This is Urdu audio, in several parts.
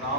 9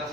10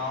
9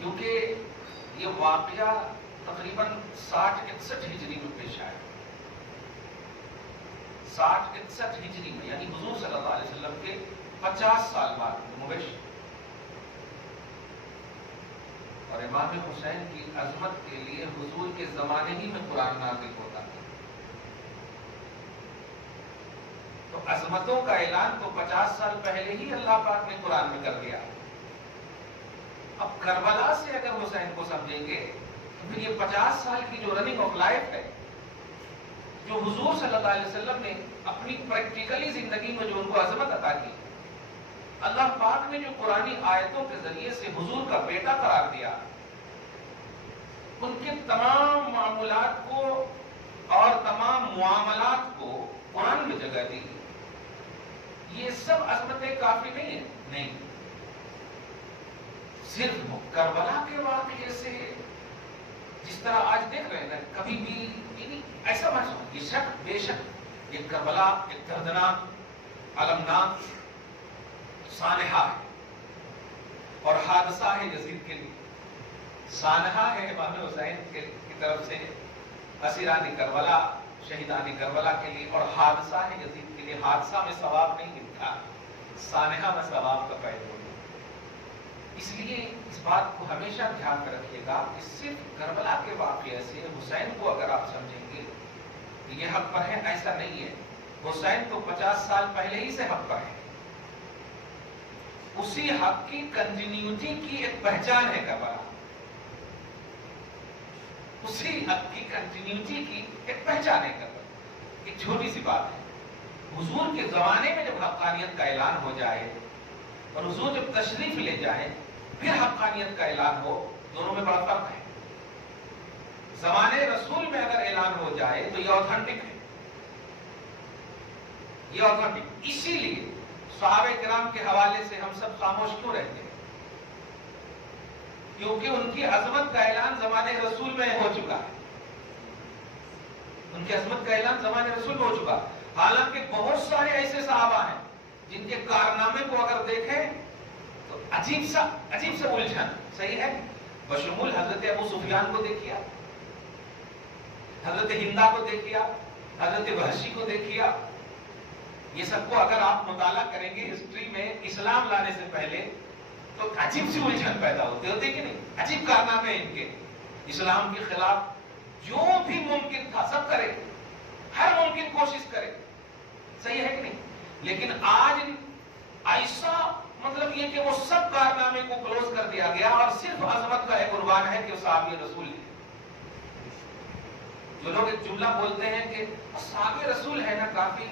کیونکہ یہ واقعہ تقریباً 60-61 ہجری میں پیش آیا. 60-61 ہجری میں، یعنی حضور صلی اللہ علیہ وسلم کے 50 سال بعد مبشر. اور امام حسین کی عظمت کے لیے حضور کے زمانے ہی میں قرآن نازل ہوتا تھا. تو عظمتوں کا اعلان تو 50 سال پہلے ہی اللہ پاک نے قرآن میں کر دیا. اب کربلا سے اگر حسین کو سمجھیں گے تو پھر یہ 50 سال کی جو رننگ آف لائف ہے، جو حضور صلی اللہ علیہ وسلم نے اپنی پریکٹیکلی زندگی میں جو ان کو عظمت عطا کی، اللہ پاک نے جو قرآنی آیتوں کے ذریعے سے حضور کا بیٹا قرار دیا، ان کے تمام معمولات کو اور تمام معاملات کو قرآن میں جگہ دی. یہ سب عظمتیں کافی نہیں ہیں، نہیں. صرف کربلا کے واقعے سے، جس طرح آج دیکھ رہے ہیں، کبھی بھی ایسا محسوس، یہ شک بے شک یہ کربلا ایک دردناک، المناک سانحہ ہے اور حادثہ ہے یزید کے لیے. سانحہ ہے امام حسین کی طرف سے اسیران کربلا، شہیدان کربلا کے لیے، اور حادثہ ہے یزید کے لیے. حادثہ میں ثواب نہیں ملتا، سانحہ میں ثواب کا پہلو ہے. اس لیے اس بات کو ہمیشہ دھیان میں رکھیے گا کہ صرف کربلا کے واقعے سے حسین کو اگر آپ سمجھیں گے کہ یہ حق پر ہے، ایسا نہیں ہے. حسین تو 50 سال پہلے ہی سے حق پر ہے. اسی حق کی کنٹینیوٹی کی ایک پہچان ہے کربلا. اسی حق کی کنٹینیوٹی کی ایک پہچان ہے کربلا. ایک چھوٹی سی بات ہے، حضور کے زمانے میں جب حقانیت کا اعلان ہو جائے اور حضور جب تشریف لے جائیں پھر حقانیت کا اعلان ہو، دونوں میں بڑا فرق ہے. زمانے رسول میں اگر اعلان ہو جائے تو یہ آتھینٹک ہے، یہ آتھینٹک. اسی لیے صحابہ کرام کے حوالے سے ہم سب خاموش کیوں رہتے ہیں؟ کیونکہ ان کی عظمت کا اعلان زمانے رسول میں ہو چکا ہے. ان کی عظمت کا اعلان زمانے رسول میں ہو چکا. حالانکہ بہت سارے ایسے صحابہ ہیں جن کے کارنامے کو اگر دیکھیں تو عجیب سا الجھن. صحیح ہے، بشمول حضرت ابو سفیان کو دیکھیا، حضرت ہندا کو دیکھیا، حضرت وحشی کو دیکھیا. یہ سب کو اگر آپ مطالعہ کریں گے ہسٹری میں اسلام لانے سے پہلے تو عجیب سی الجھن پیدا ہوتے کہ نہیں. عجیب کارنامے ان کے، اسلام کے خلاف جو بھی ممکن تھا سب کرے، ہر ممکن کوشش کرے. صحیح ہے کہ نہیں؟ لیکن آج ایسا مطلب یہ کہ وہ سب کارنامے کو کلوز کر دیا گیا اور صرف عظمت کا ایک عنوان ہے کہ صحابی رسول ہے. جو لوگ ایک جملہ بولتے ہیں کہ صحابی رسول ہے نا کافی،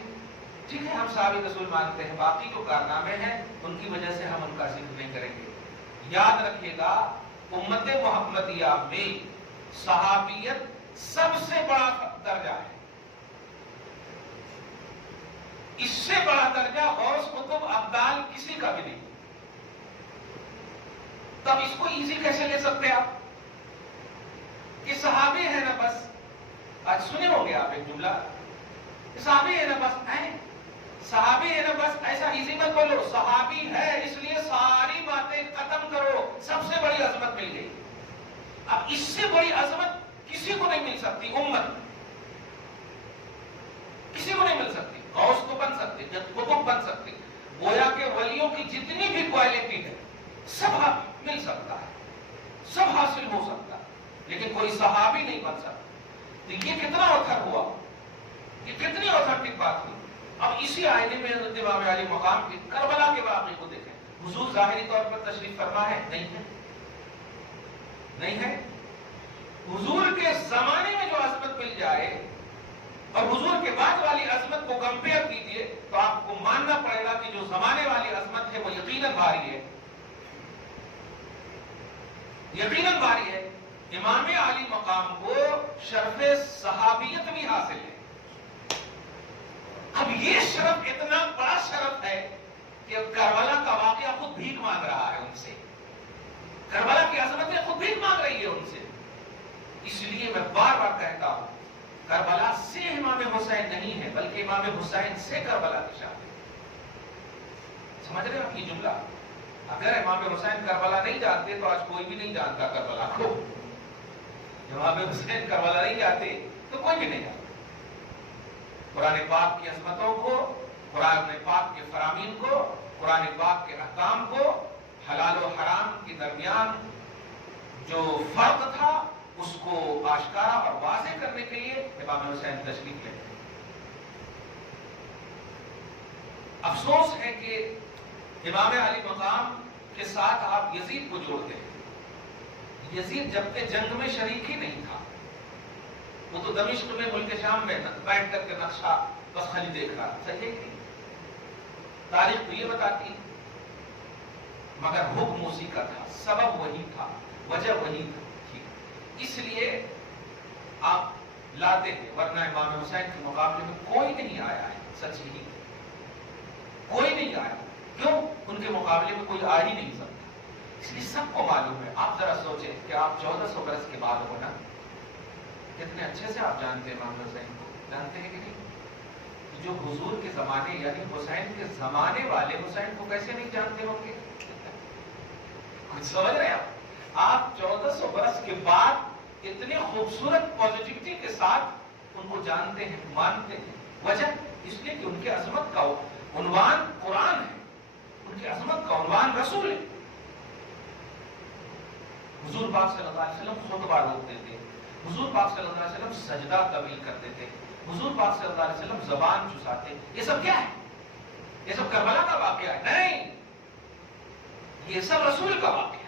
ٹھیک ہے، ہم صحابی رسول مانتے ہیں، باقی جو کارنامے ہیں ان کی وجہ سے ہم ان کا ذکر نہیں کریں گے. یاد رکھیے گا، امت محمدیہ میں صحابیت سب سے بڑا درجہ ہے. اس سے بڑا درجہ غوث قطب ابدال کسی کا بھی نہیں. تب اس کو ایزی کیسے لے سکتے آپ کہ صحابی ہے نا بس. آج سنے ہوں گے آپ ایک جملہ، صحابی ہے نا بس، صحابی ہے نا بس. ایسا ایزی مت بولو. صحابی ہے اس لیے ساری باتیں ختم کرو، سب سے بڑی عظمت مل گئی. اب اس سے بڑی عظمت کسی کو نہیں مل سکتی. امت کسی کو نہیں مل سکتی. غوث کو بن سکتے، قطب بن سکتے، گویا کہ ولیوں کی جتنی بھی کوالٹی ہے سب مل سکتا ہے، سب حاصل ہو سکتا ہے، لیکن کوئی صحابی نہیں بن سکتا. تو یہ کتنا اوتھر ہوا، یہ کتنی اوتھینٹک بات ہوئی. اب اسی آئینے میں حضرت امام علی مقام کے کربلا کے واقعے کو دیکھیں. حضور ظاہری طور پر تشریف فرما ہے؟ نہیں ہے، نہیں ہے. حضور کے زمانے میں جو عظمت مل جائے اور حضور کے بعد والی عظمت کو کمپیئر کیجئے تو آپ کو ماننا پڑے گا کہ جو زمانے والی عظمت ہے وہ یقیناً بھاری ہے، یقیناً بھاری ہے. امام علی مقام کو شرف صحابیت بھی حاصل ہے. اب یہ شرف اتنا بڑا شرف ہے کہ کربلا کا واقعہ خود بھیک مانگ رہا ہے ان سے. کربلا کی عظمتیں خود بھیک مانگ رہی ہے ان سے. اس لیے میں بار بار کہتا ہوں، کربلا سے امام حسین نہیں ہے بلکہ امام حسین سے کربلا کی شان ہے. سمجھ رہے ہیں آپ یہ جملہ؟ اگر امام حسین کربلا نہیں جانتے تو آج کوئی بھی نہیں جانتا کربلا کو. امام حسین کربلا نہیں جاتے تو کوئی بھی نہیں جانتا. قرآن پاک کی عظمتوں کو، قرآن پاک کے فرامین کو، قرآن پاک کے احکام کو، حلال و حرام کے درمیان جو فرق تھا اس کو آشکارا اور واضح کرنے کے لیے امام حسین تشریف لے گئے. افسوس ہے کہ امام علی مقام کے ساتھ آپ یزید کو جوڑتے ہیں. یزید جب کہ جنگ میں شریک ہی نہیں تھا، وہ تو دمشق میں ملک شام میں بیٹھ کر کے نقشہ بس خالی دیکھ رہا. صحیح نہیں، تاریخ تو یہ بتاتی، مگر حکم اسی کا تھا، سبب وہی تھا، وجہ وہی تھا. اس لیے آپ لاتے ہیں، ورنہ امام حسین کے مقابلے میں کوئی نہیں آیا ہے. سچ ہی کوئی نہیں آیا. کیوں؟ ان کے مقابلے میں کوئی آ ہی نہیں سکتا. اس لیے سب کو معلوم ہے. آپ ذرا سوچیں کہ آپ 1400 برس کے بعد ہو نا، کتنے اچھے سے آپ جانتے ہیں امام حسین کو. جانتے ہیں کہ نہیں؟ جو حضور کے زمانے یعنی حسین کے زمانے والے حسین کو کیسے نہیں جانتے ہوں گے؟ کچھ سمجھ رہے ہیں آپ 1400 برس کے بعد اتنے خوبصورت پوزیٹیوٹی کے ساتھ ان کو جانتے ہیں، مانتے ہیں. وجہ اس لیے کہ ان کی عظمت کا عنوان قرآن ہے، ان کی عظمت کا عنوان رسول ہے. حضور پاک صلی اللہ علیہ وسلم خطبہ روکتے تھے، حضور پاک صلی اللہ علیہ وسلم سجدہ طویل کرتے تھے، حضور پاک صلی اللہ علیہ وسلم زبان چساتے. یہ سب کیا ہے؟ یہ سب کربلا کا واقعہ ہے؟ نہیں، یہ سب رسول کا واقعہ ہے.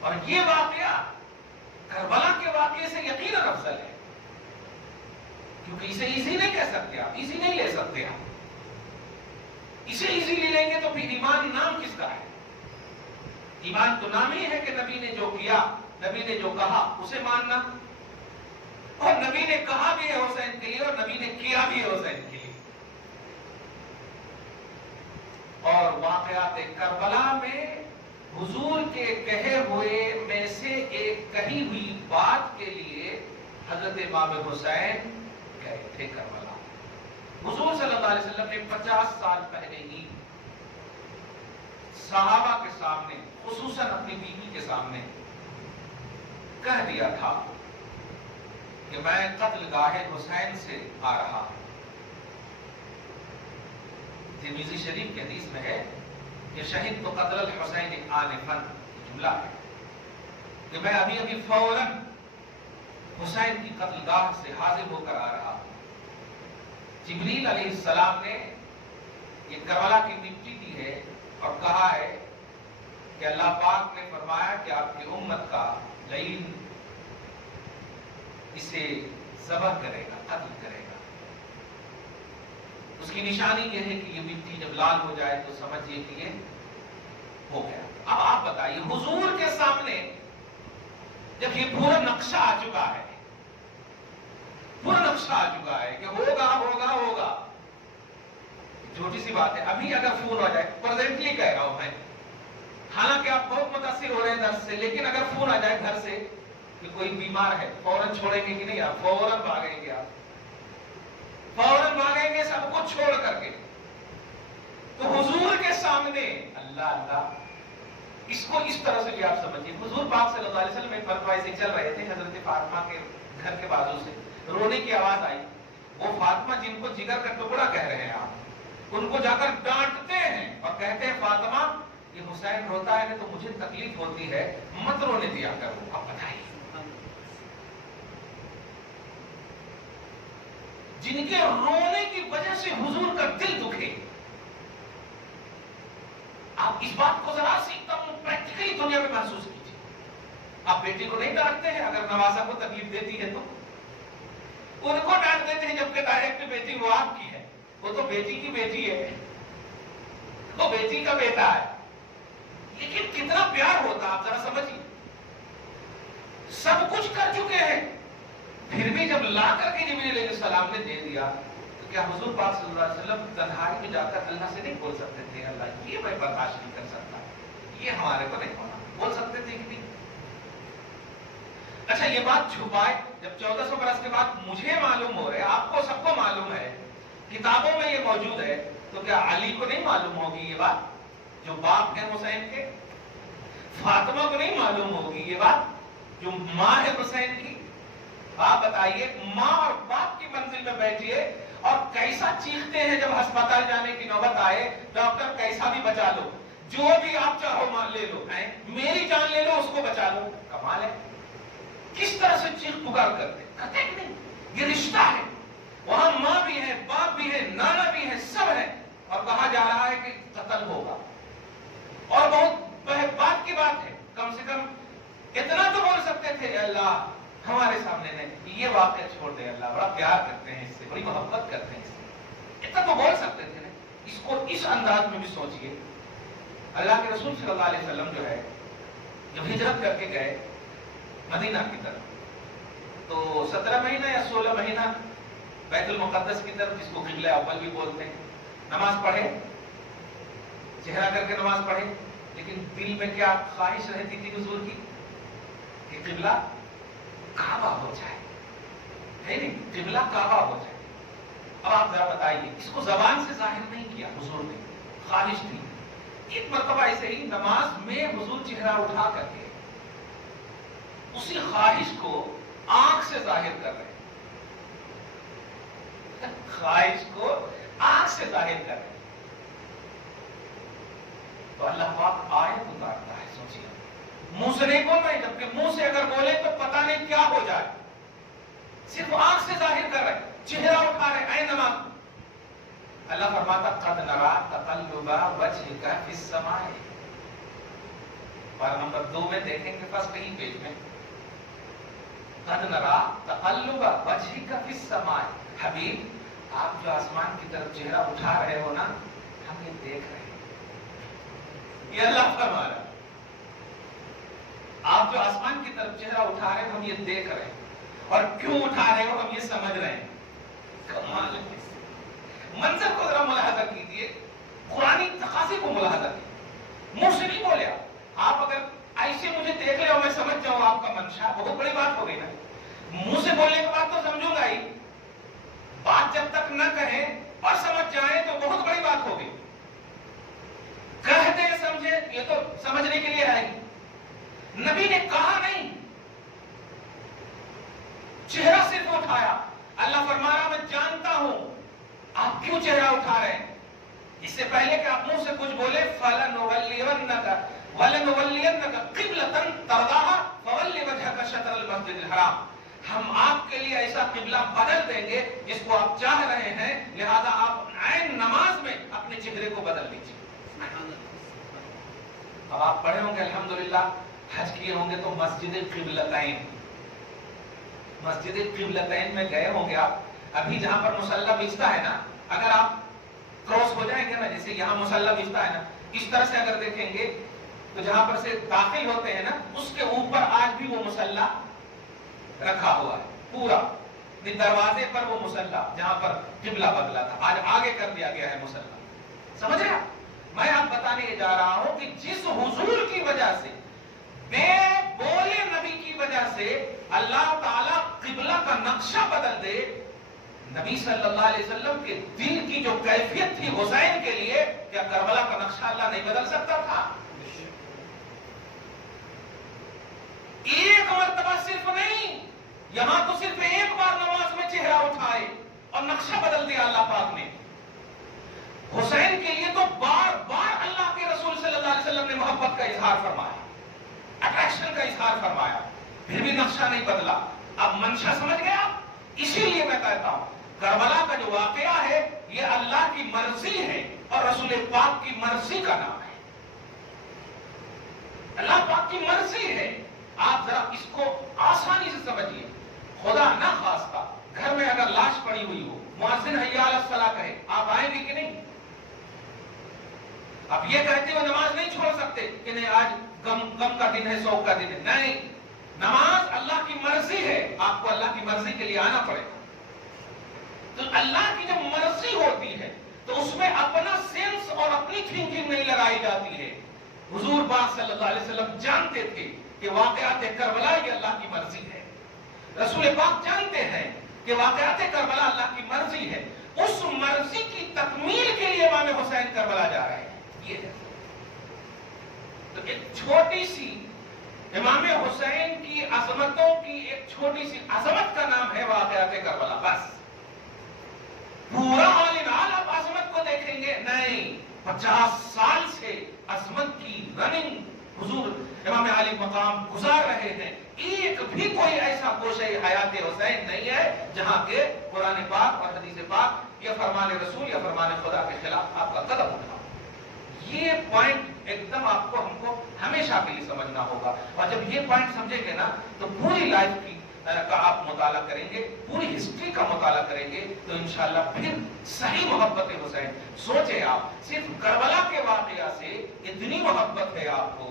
اور یہ واقعہ کربلا کے واقعے سے یقیناً افضل ہے، کیونکہ اسے ایزی نہیں کہہ سکتے آپ، ایزی نہیں لے سکتے آپ. اسے ایزیلی لیں گے تو پھر ایمان نام کس کا ہے؟ ایمان تو نام ہی ہے کہ نبی نے جو کیا، نبی نے جو کہا اسے ماننا. اور نبی نے کہا بھی ہے حسین کے لیے اور نبی نے کیا بھی ہے حسین کے لیے. اور واقعات کربلا میں حضور کے کہے ہوئے میں سے ایک کہی ہوئی بات کے لیے حضرت امام حسین گئے تھے کربلا. حضور صلی اللہ علیہ وسلم نے 50 سال پہلے ہی صحابہ کے سامنے، خصوصاً اپنی بیوی کے سامنے کہہ دیا تھا کہ میں قتل گاہ حسین سے آ رہا ہوں. ترمذی شریف کے حدیث میں ہے کہ شہید تو قتل الحسین آنفاً جملہ ہے کہ میں ابھی ابھی فوراً حسین کی قتل گاہ سے حاضر ہو کر آ رہا ہوں. جبریل علیہ السلام نے یہ کربلا کی مٹی دی ہے اور کہا ہے کہ اللہ پاک نے فرمایا کہ آپ کی امت کا لعین اسے ذبح کرے گا، قتل کرے گا. اس کی نشانی یہ ہے کہ یہ مٹی جب لال ہو جائے تو سمجھیے کہ یہ ہو گیا. اب آپ بتائیے حضور کے سامنے جب یہ پورا نقشہ آ چکا ہے، پورا نقشہ آ چکا ہے کہ ہوگا ہوگا ہوگا. چھوٹی سی بات ہے، ابھی اگر فون ہو جائے، پریزنٹلی کہہ رہا ہوں میں، حالانکہ آپ بہت متاثر ہو رہے ہیں درس سے، لیکن اگر فون آ جائے گھر سے کہ کوئی بیمار ہے، فوراً چھوڑیں گے کہ نہیں؟ آپ فوراً بھاگیں گے، آپ فوراً بھاگیں گے سب کچھ چھوڑ کر کے. تو حضور کے سامنے اللہ اللہ، اس کو اس طرح سے بھی آپ سمجھیے. حضور پاک صلی اللہ علیہ وسلم ایک مرتبہ سے چل رہے تھے، حضرت فاطمہ کے گھر کے بازو سے رونے کی آواز آئی. وہ فاطمہ جن کو جگر کا ٹکڑا کہہ رہے ہیں آپ، ان کو جا کر ڈانٹتے ہیں اور کہتے ہیں فاطمہ یہ حسین روتا ہے تو مجھے تکلیف ہوتی ہے، مت رونے دیا کرو. اب بتائیے جن کے رونے کی وجہ سے حضور کا دل دکھے. آپ اس بات کو ذرا سی پریکٹیکلی دنیا میں محسوس کیجیے. آپ بیٹی کو نہیں ڈانٹتے ہیں اگر نوازا کو تکلیف دیتی ہے تو، ان کو ڈانٹ دیتے ہیں جبکہ ڈائریکٹ بیٹی وہ آپ کی ہے. وہ تو بیٹی کی بیٹی ہے، وہ بیٹی کا بیٹا ہے. لیکن کتنا پیار ہوتا آپ ذرا سمجھیے. سب کچھ کر چکے ہیں، پھر بھی جب لا کر کے جبریل علیہ السلام نے دے دیا تو کیا حضور پاک صلی اللہ علیہ وسلم تنہائی میں جا کر اللہ سے نہیں بول سکتے تھے اللہ یہ میں برداشت نہیں کر سکتا، یہ ہمارے کو نہیں ہونا؟ بول سکتے تھے کہ نہیں؟ اچھا یہ بات چھپائے جب 1400 برس کے بعد مجھے معلوم ہو رہے، آپ کو سب کو معلوم ہے، کتابوں میں یہ موجود ہے، تو کیا علی کو نہیں معلوم ہوگی یہ بات؟ جو باپ ہیں حسین کے؟ فاطمہ کو نہیں معلوم ہوگی یہ بات، جو ماں ہے حسین کی؟ آپ بتائیے، ماں اور باپ کی منزل میں بیٹھیے اور کیسا چیختے ہیں جب ہسپتال جانے کی نوبت آئے، ڈاکٹر کیسا بھی بچا لو، جو بھی آپ چاہو لے لو، میری جان لے لو، اس کو بچا لو۔ کمال ہے، کس طرح سے چیخ پکار کرتے کہ نہیں، یہ رشتہ ہے، وہاں ماں بھی ہے، باپ بھی ہے، نانا بھی ہے، سب ہے، اور کہا جا رہا ہے کہ قتل ہوگا۔ اور بہت بات کی بات ہے، کم سے کم اتنا تو بول سکتے تھے، اللہ ہمارے سامنے نہیں، یہ واقعہ چھوڑ دے اللہ، بڑا پیار کرتے ہیں اس سے، بڑی محبت کرتے ہیں اس سے، اتنا تو بول سکتے تھے نا۔ اس کو اس انداز میں بھی سوچئے، اللہ کے رسول صلی اللہ علیہ وسلم جو ہے جب ہجرت کر کے گئے مدینہ کی طرف، تو 17 مہینہ یا 16 مہینہ بیت المقدس کی طرف، جس کو قبلہ اول بھی بولتے ہیں، نماز پڑھے، چہرہ کر کے نماز پڑھے، لیکن دل میں کیا خواہش رہتی تھی حضور کی کہ قبلہ کعبہ ہو جائے، ہے نہیں، قبلہ کعبہ ہو جائے۔ اب آپ ذرا بتائیے، اس کو زبان سے ظاہر نہیں کیا حضور نے، خواہش تھی۔ ایک مرتبہ ایسے ہی نماز میں حضور چہرہ اٹھا کر کے اسی خواہش کو آنکھ سے ظاہر کر رہے ہیں، خواہش کو آنکھ سے ظاہر کر رہے ہیں، تو اللہ پاک آیت اتارتا ہے۔ سوچیے، منہ سے نہیں بول رہے، جبکہ منہ سے اگر بولے تو پتہ نہیں کیا ہو جائے، صرف آنکھ سے ظاہر کر رہے، چہرہ اٹھا رہے، اے نماز۔ اللہ فرماتا قد نرا تقلب وجهك في السماء، پارہ نمبر 2 میں دیکھیں گے، فرسٹ کہیں پیج میں، قد نرا تقلب وجهك في السماء، حبیب آپ جو آسمان کی طرف چہرہ اٹھا رہے ہو نا، ہم یہ دیکھ رہے ہیں۔ یہ اللہ فرما رہا ہے، آپ جو آسمان کی طرف چہرہ اٹھا رہے ہو، ہم یہ دیکھ رہے ہیں، اور کیوں اٹھا رہے ہو ہم یہ سمجھ رہے ہیں۔ کمال ہے، منظر کو ذرا ملاحظہ کیجئے، قرآنی تقاضے کو ملاحظہ کیجئے، منہ سے نہیں بولے آپ اگر ایسے مجھے دیکھ لے اور میں سمجھ جاؤں آپ کا منشا، بہت بڑی بات ہو گئی نا۔ منہ سے بولنے کے بعد تو سمجھوں گا ہی، بات جب تک نہ کہیں اور سمجھ جائیں تو بہت بڑی بات ہو گئی۔ کہتے سمجھے، یہ تو سمجھنے کے لیے ہے ہی، نبی نے کہا نہیں، چہرہ صرف اٹھایا۔ اللہ فرما رہا میں جانتا ہوں آپ کیوں چہرہ اٹھا رہے ہیں، اس سے پہلے کہ آپ منہ سے کچھ بولے، فَلَنُوَلِّيَنَّكَ قِبْلَةً تَرْضَاهَا فَوَلِّ وَجْهَكَ شَطْرَ الْمَسْجِدِ الْحَرَامِ، ہم آپ کے لیے ایسا قبلہ بدل دیں گے جس کو آپ چاہ رہے ہیں، لہذا آپ عین نماز میں اپنے چہرے کو بدل لیجیے۔ اب آپ پڑھے ہوں گے الحمدللہ، حج کیے ہوں گے تو مسجد قبلتین، مسجد قبلتین میں گئے ہوں گے آپ، ابھی جہاں پر مصلی بچتا ہے نا، اگر آپ کراس ہو جائیں گے نا، جیسے یہاں مصلی بچتا ہے نا، اس طرح سے اگر دیکھیں گے تو جہاں پر سے داخل ہوتے ہیں نا، اس کے اوپر آج بھی وہ مصلی رکھا ہوا ہے پورا، دروازے پر وہ مصلی جہاں پر قبلہ بدلا تھا، آج آگے کر دیا گیا ہے مصلی۔ سمجھ رہے ہیں؟ میں آپ بتانے جا رہا ہوں کہ جس حضور کی وجہ سے، بے بولے نبی کی وجہ سے اللہ تعالیٰ قبلہ کا نقشہ بدل دے، نبی صلی اللہ علیہ وسلم کے دل کی جو کیفیت تھی حسین کے لیے، کیا کربلا کا نقشہ اللہ نہیں بدل سکتا تھا؟ ایک مرتبہ صرف نہیں، یہاں تو صرف ایک بار نماز میں چہرہ اٹھائے اور نقشہ بدل دیا اللہ پاک نے۔ حسین کے لیے تو بار بار اللہ کے رسول صلی اللہ علیہ وسلم نے محبت کا اظہار فرمایا، اٹریکشن کا اظہار فرمایا، پھر بھی نقشہ نہیں بدلا۔ اب منشا سمجھ گیا؟ اسی لیے میں کہتا ہوں کربلا کا جو واقعہ ہے یہ اللہ کی مرضی ہے اور رسول پاک کی مرضی کا نام ہے، اللہ پاک کی مرضی ہے۔ آپ ذرا اس کو آسانی سے سمجھیے، خدا نہ خواستہ گھر میں اگر لاش پڑی ہوئی ہو، مؤذن حی علی الصلاۃ کہے، آپ آئیں گے کہ نہیں؟ اب یہ کہتے ہوئے نماز نہیں چھوڑ سکتے کہ نہیں آج غم کا دن ہے، سوگ کا دن ہے، نہیں، نماز اللہ کی مرضی ہے، آپ کو اللہ کی مرضی کے لیے آنا پڑے۔ تو اللہ کی جب مرضی ہوتی ہے تو اس میں اپنا سینس اور اپنی تھنکنگ نہیں لگائی جاتی ہے۔ حضور پاک صلی اللہ علیہ وسلم جانتے تھے کہ واقعات کربلا یہ اللہ کی مرضی ہے، رسول پاک جانتے ہیں کہ واقعات کربلا اللہ کی مرضی ہے، اس مرضی کی تکمیل کے لیے امام حسین کربلا جا رہے ہیں۔ یہ ہے ایک چھوٹی سی امام حسین کی عظمتوں کی ایک چھوٹی سی عظمت کا نام ہے واقعات کربلا. بس پورا آل ان آل آپ عظمت کو دیکھیں گے نہیں. 50 سال سے عظمت کی رننگ حضور امام علی مقام گزار رہے ہیں. ایک بھی کوئی ایسا گوشہ حیات حسین نہیں ہے جہاں کے قرآن پاک اور حدیث پاک یا فرمان رسول یا فرمان خدا کے خلاف آپ کا قدم اٹھا. یہ پوائنٹ ایک دم آپ کو ہم کو ہمیشہ کے لیے سمجھنا ہوگا. اور جب یہ پوائنٹ سمجھیں گے نا تو پوری لائف کی کا آپ مطالعہ کریں گے, پوری ہسٹری کا مطالعہ کریں گے تو انشاءاللہ پھر صحیح محبت حسین. سوچیں آپ, صرف کربلا کے واقعہ سے اتنی محبت ہے آپ کو,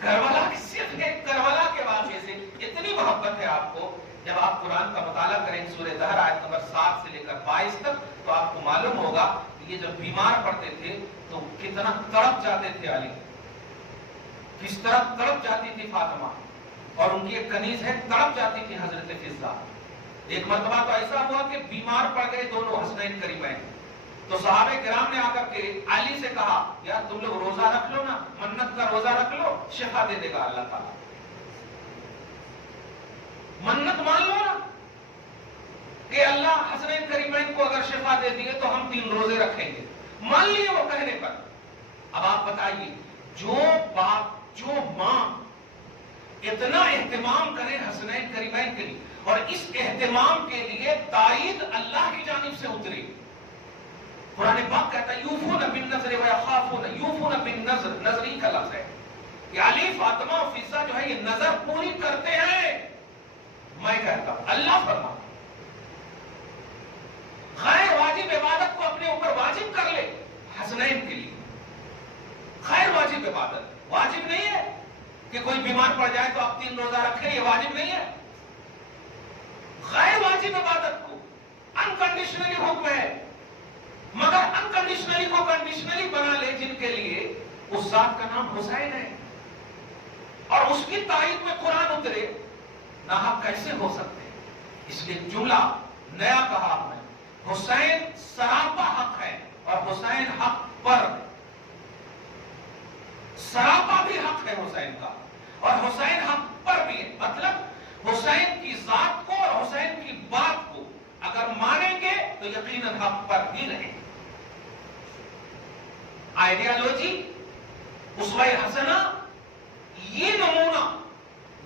کربلا صرف ایک کربلا کے واقعے سے اتنی محبت ہے آپ کو. جب آپ قرآن کا مطالعہ کریں سورہ دہر آیت نمبر 7 سے لے کر 22 تک تو آپ کو معلوم ہوگا کہ یہ جب بیمار پڑتے تھے تو کتنا تڑپ جاتے تھے علی, کس طرح تڑپ جاتی تھی فاطمہ, اور ان کی ایک کنیز ہے تڑپ جاتی تھی حضرت فضہ. ایک مرتبہ تو ایسا ہوا کہ بیمار پڑ گئے دونوں حسنین کریمین, تو صحابہ کرام نے آ کر کے علی سے کہا یار تم لوگ روزہ رکھ لو نا, منت کا روزہ رکھ لو, شفا دے دے گا اللہ تعالیٰ. منت مان لو نا کہ اللہ حسنین کریمین کو اگر شفا دے دیے تو ہم 3 روزے رکھیں گے. مان لیے وہ کہنے پر. اب آپ بتائیے, جو باپ جو ماں اتنا اہتمام کریں حسنین کریمین کے لیے, اور اس اہتمام کے لیے تائید اللہ کی جانب سے اتری. قرآن پاک کہتا ہے یوفون بالنذر ویخافون, یوفون بالنذر, نظری کا لفظ ہے کہ علی فاطمہ و فضہ جو ہے یہ نظر پوری کرتے ہیں. میں کہتا ہوں اللہ فرما غیر واجب عبادت کو اپنے اوپر واجب کر لے حسنین کے لیے. غیر واجب عبادت واجب نہیں ہے کہ کوئی بیمار پڑ جائے تو آپ 3 روزہ رکھیں, یہ واجب نہیں ہے. غیر واجب عبادت کو انکنڈیشنلی حکم ہے, مگر انکنڈیشنلی کو کنڈیشنلی بنا لے جن کے لیے اس ذات کا نام حسین ہے اور اس کی تائید میں قرآن اترے, ناحق کیسے ہو سکتے ہیں. اس لیے جملہ نیا کہا ہم نے, حسین سراپا حق ہے اور حسین حق پر. سراپا بھی حق ہے حسین کا اور حسین حق پر بھی ہے. مطلب حسین کی ذات کو اور حسین کی بات کو اگر مانیں گے تو یقیناً حق پر ہی رہیں گے. آئیڈیالوجی, اسوہ حسنہ, یہ نمونہ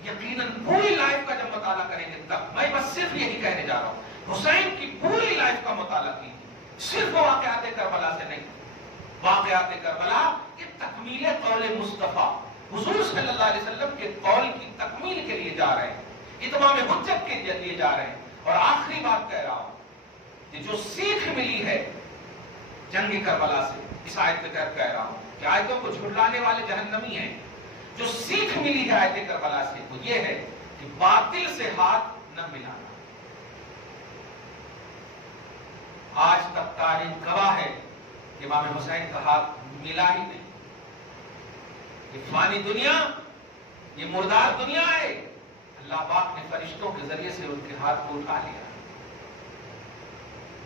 یقیناً پوری لائف کا جب مطالعہ کریں گے تب. میں بس صرف یہی کہنے جا رہا ہوں, حسین کی پوری لائف کا مطالعہ کیجیے, صرف واقعات کربلا سے نہیں. واقعات کربلا کی تکمیل قول مصطفیٰ حضور صلی اللہ علیہ وسلم کے قول کی تکمیل کے لیے جا رہے ہیں, اتمام حجت کے لیے جا رہے ہیں. اور آخری بات کہہ رہا ہوں کہ جو سیکھ ملی ہے جنگ کربلا سے, اس آیت میں کہہ رہا ہوں کہ آیتوں کو جھٹلانے والے جہنمی ہیں. جو سیکھ ملی ہے آیت کربلا سے وہ یہ ہے کہ باطل سے ہاتھ نہ ملانا. آج تک تاریخ گواہ ہے کہ امام حسین کا ہاتھ ملا ہی نہیں. یہ فانی دنیا, یہ مردار دنیا ہے, اللہ پاک نے فرشتوں کے ذریعے سے ان کے ہاتھ کو اٹھا لیا.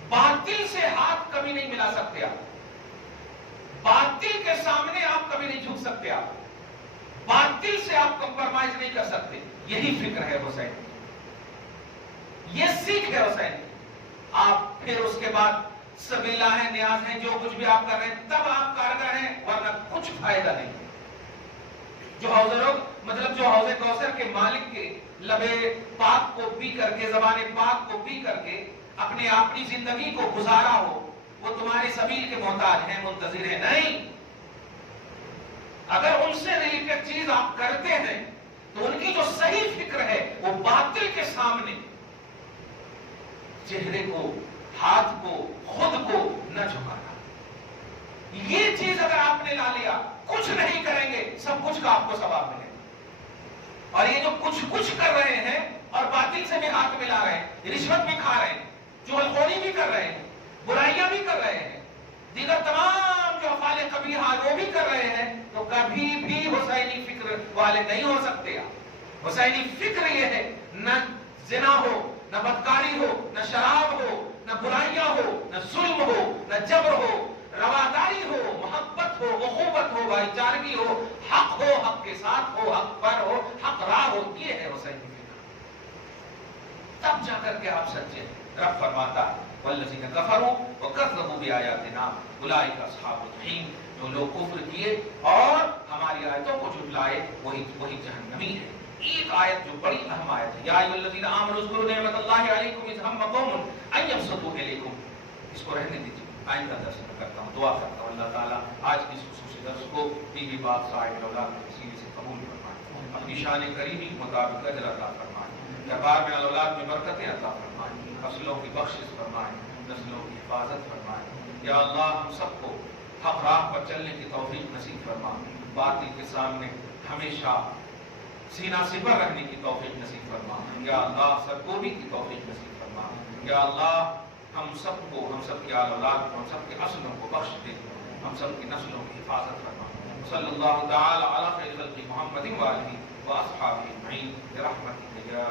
باطل سے ہاتھ کبھی نہیں ملا سکتے آپ, باطل کے سامنے آپ کبھی نہیں جھک سکتے, آپ باطل سے آپ کمپرمائز نہیں کر سکتے. یہی فکر ہے حسین, یہ سیکھ ہے حسین. آپ پھر اس کے بعد سبیلا ہے, نیاز ہے, جو کچھ بھی آپ کر رہے ہیں تب آپ کارگر ہیں, ورنہ کچھ فائدہ نہیں. جو مطلب جو حوض کوثر کے مالک کے لبے پاک کو پی کر کے, زبان پاک کو پی کر کے اپنی زندگی کو گزارا ہو, وہ تمہارے سبیل کے محتاج ہیں, منتظر ہیں نہیں. اگر ان سے ریلیٹڈ چیز آپ کرتے ہیں تو ان کی جو صحیح فکر ہے وہ باطل کے سامنے چہرے کو, ہاتھ کو, خود کو نہ جھکانا. یہ چیز اگر آپ نے لا لیا, کچھ نہیں کریں گے, سب کچھ کا آپ کو ثواب ملے. اور یہ جو کچھ کر رہے ہیں اور باطل سے بھی ہاتھ ملا رہے ہیں, رشوت بھی کھا رہے ہیں, چغلخوری بھی کر رہے ہیں, برائیاں بھی کر رہے ہیں, دیگر تمام جو افعال قبیحہ وہ بھی کر رہے ہیں, تو کبھی بھی حسینی فکر والے نہیں ہو سکتے. حسینی فکر یہ ہے نہ زنا ہو, نہ بدکاری ہو, نہ شراب ہو, نہ برائیاں ہو, نہ ظلم ہو, نہ جبر ہو, رواداری ہو, محبت ہو, اخوت ہو, بھائی چارگی ہو، حق ہو، حق کے ساتھ ہو، حق پر ہو، حق راہ ہو، یہ ہے حسین کی فکر. تب جا کر کے آپ سچے ہیں. رب فرماتا ہے والذین کفروا وکذبوا بآیاتنا اولئک اصحاب الجحیم، جو لوگ کفر کیے اور ہماری آیتوں کو جھٹلائے وہی جہنمی ہے. ایک آیت جو بڑی اہم آیت ہے، یا ایھا الذین آمنوا اذکروا نعمت اللہ علیکم اذ ہم قوم ان یبسطوا الیکم. اس کو رہنے دیجیے، آئندہ درس میں کرتا ہوں. دعا کرتا ہوں اللہ تعالیٰ آج کی اس خصوصی درس کو بی بی باپ صاحب اولاد کے وسیلے سے قبول فرمائے، اپنی شان کریمی کے مطابق اجر عطا فرمائے، دربار میں اولاد میں برکتیں عطا فرمائے، فصلوں کی بخشش فرمائے، نسلوں کی حفاظت فرمائے. یا اللہ ہم سب کو حق راہ پر چلنے کی توفیق نصیب فرما، باطل کے سامنے ہمیشہ سینہ سپر رہنے کی توفیق نصیب فرما. یا اللہ سرکوبی کی توفیق نصیب فرما. یا اللہ ہم سب کو، ہم سب کی آل اولاد کو، ہم سب کے نسلوں کو بخش دے، ہم سب کی نسلوں کی حفاظت فرما. صلی اللہ تعالی علی خیر خلق محمد و آلہ و اصحابہ اجمعین برحمتک یا